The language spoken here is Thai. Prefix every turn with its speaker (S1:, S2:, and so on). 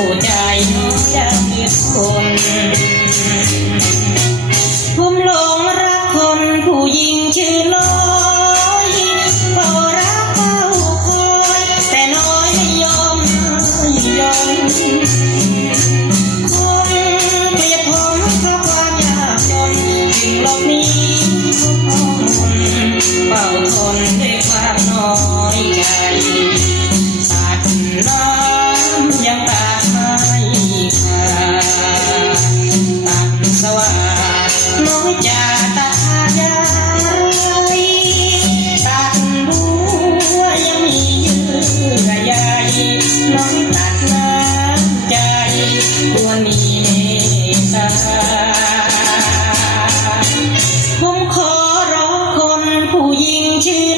S1: ผู้ใดจะเก็บคน 明天。